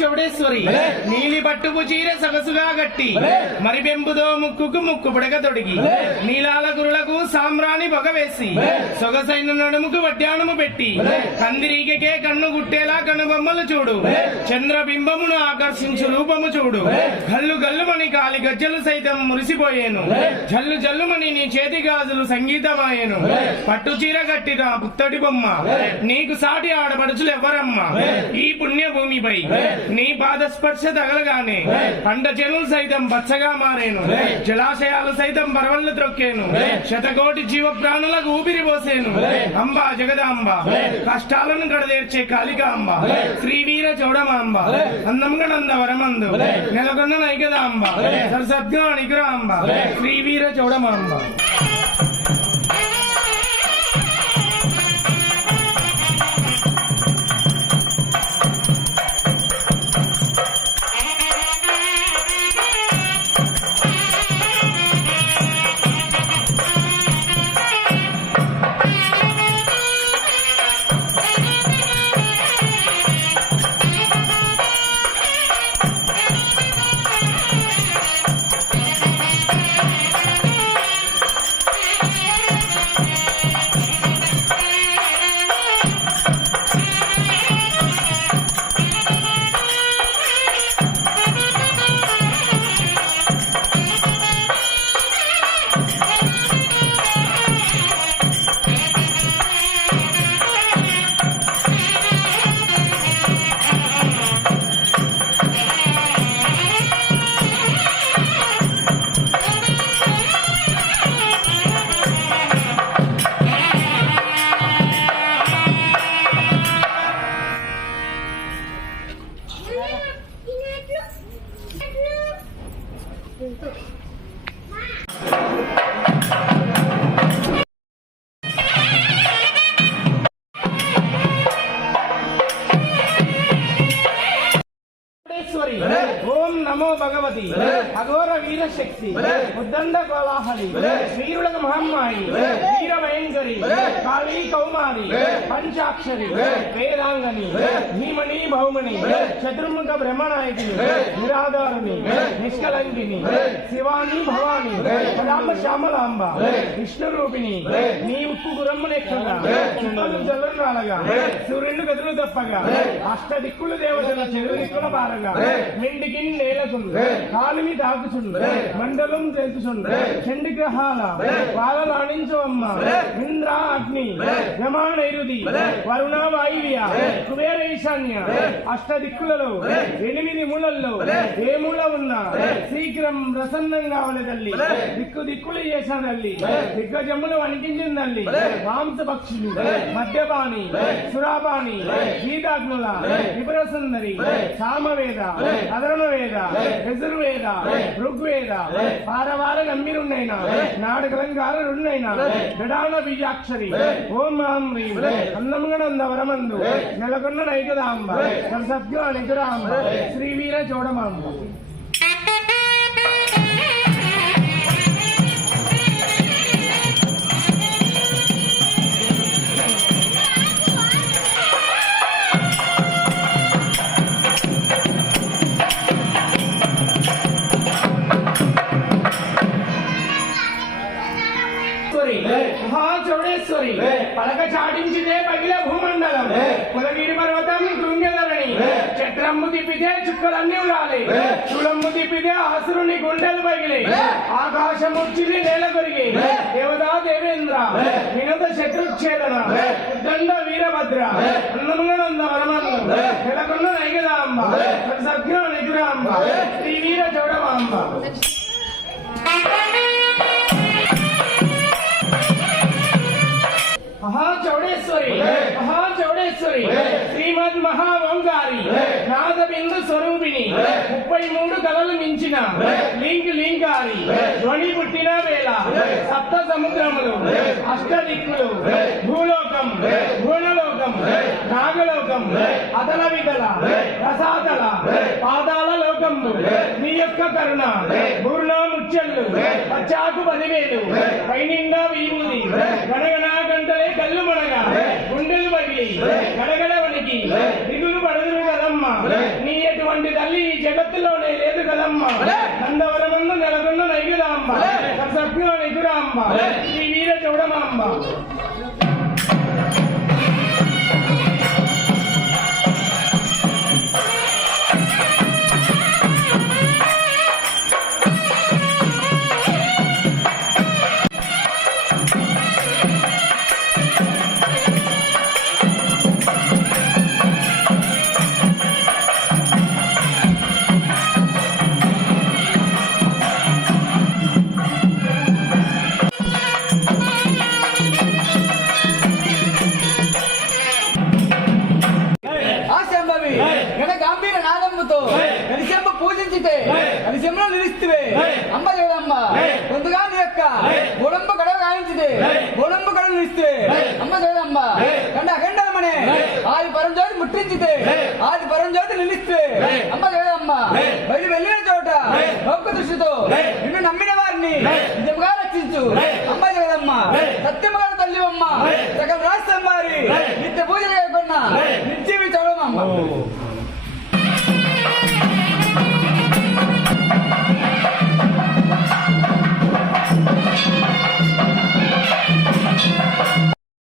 చౌడేశ్వరి నీలి పట్టుకు చీర సొగసుగా గట్టి మరి బెంబుదో ముక్కుకు ముక్కు పుడక తొడిగి నీలాల గురులకు సామ్రాణి పొగవేసి సొగసైన నడుముకు వడ్డాణము పెట్టి కందిరీగకే కన్ను గుట్టేలా కనుబొమ్మలు చూడు చంద్రబింబమును ఆకర్షించు రూపము చూడు గల్లు గల్లుమని కాలి గజ్జలు సైతం మురిసిపోయేను జల్లు జల్లుమని నీ చేతి గాజులు సంగీతమాయేను పట్టు చీర కట్టిన పుత్తడి బొమ్మ నీకు సాటి ఆడపడుచులు ఎవరమ్మా ఈ పుణ్యభూమిపై నీ పాదస్పర్శ తగలగానే పంట చెనులు సైతం పచ్చగా మారేను జలాశయాలు సైతం పరవళ్లు త్రొక్కేను శతకోటి జీవ ప్రాణులకు ఊపిరి పోసేను అంబా జగదాంబ కష్టాలను కడదేర్చే కాళికాంబ శ్రీవీర చౌడమాంబ అందంగా నంద వరమందు నెలకొన్న నైకదాంబ సరసద్గా నిగురాంబ శ్రీవీర చౌడమాంబ ఓం నమో భగవతి అఘోర వీర శక్తి ఉద్దండ కోలాహలి వీరుల మహమ్మాయి వీర భయంకరి కాళీ కౌమారి పంచాక్షరి వేదాంగని భీమణి బహుమణి చతుర్ముఖ బ్రహ్మనాయకిని నిరాధారిణి నిష్కలంకిని శివాని భవాని రామ శ్యామలాంబ విష్ణు రూపిణి నీ ఉప్పు గురమ్మనెక్కగా చుట్టలు జల్లరాలగా సూర్యుడు గదులు తప్పగా అష్ట దిక్కులు దేవతల చెరు దిక్కుల బారగా మెండికి నేలకుండు కాలిమి తాకుచుండు మండలం తెలుసుండు చండి గ్రహాల పాలలాడించవమ్మ ఇంద్ర అగ్ని యమా నైరుది వరుణ వాయువ్య కుబేర ఈశాన్య అష్ట దిక్కులలో 8 మూలల్లో ఏ మూల ఉన్నా శీఘ్రం ప్రసన్నం కావాలి తల్లి దిక్కు దిక్కులు చేసిన తల్లి దిగ్గజములు వణికించిన తల్లి మాంస పక్షులు మద్యపాని సురాపాని గీతాగ్నుల విపురసుందరి సామవేద అధర్వవేద యజుర్వేద ఋగ్వేద పారవార గంభీరున్నైనా నాడకలంకారున్నైనా గడాన బీజాక్షరి ఓం మాం హ్రీం అన్నంగనంద వరమందు నెలకొన్న నైకదాంబ సత్య నిగురాంబ శ్రీవీర చౌడమాంబ చౌడేశ్వరి పలక చాటించితే పగిల భూమండలం కులగిరి పర్వతం కృంగెదరని చక్రమ్ము తిప్పితే చుక్కలన్నీ ఉడాలి చూలమ్ము తిప్పితే అసురుని గుండెలు పగిలి ఆకాశముచ్చిది నేల కొరిగి దేవతా దేవేంద్ర వినోద శత్రుచ్ఛేదన ఉద్దండ వీరభద్ర అన్నమంగనంద వరమందు నెలకొన్న నైకదాంబ సత్య నిగురాంబ శ్రీవీర చౌడమాంబ చౌడేశ్వరి శ్రీమద్ మహా ఓంకారి నాదబిందు స్వరూపిణి 33 కళలు మించిన లింక్ లింకారి ధ్వని పుట్టిన వేళ సప్త సముద్రములు అష్ట దిక్కులు భూలోకం భూణలోకం నాగలోకం అతల వితల రసాతల పాదాల లోకంబు నీ యొక్క కరుణ పూర్ణ ముచ్చళ్ళు పచ్చాకు 10,000 పైనిండా వీముది గణగణ గంటలే కళ్ళు మనగా గుండెలు పగిలి గడగడ వనికి దిగులు పడదురు కదమ్మా నీ అటువంటి తల్లి ఈ జగత్తులోనే లేదు కదమ్మా. నందవరమందు నెలకొండ నైగురాంబ, సత్యంలో నిగురాంబ, శ్రీ వీర చౌడమాంబ. పూజించితే కలిసెంలో నిలిస్తే అమ్మ జగదమ్మ ముందుగా నీ యొక్క గోడంబ గడవ గాయించితే గోడంబ గడవ నిలిస్తే అమ్మ జగదమ్మ కండ అఖండమనే ఆది పరంజ్యోతి ముట్టించితే ఆది పరంజ్యోతి నిలిస్తే అమ్మ జగదమ్మ బయలు వెళ్ళిన చోట భక్త దృష్టితో నిన్ను నమ్మిన వారిని నిజముగా రక్షించు అమ్మ జగదమ్మ. సత్యముగా తల్లి అమ్మ సగం రాష్ట్రం వారి నిత్య పూజలు చేయకుండా నిర్జీవి చదవమ్మ.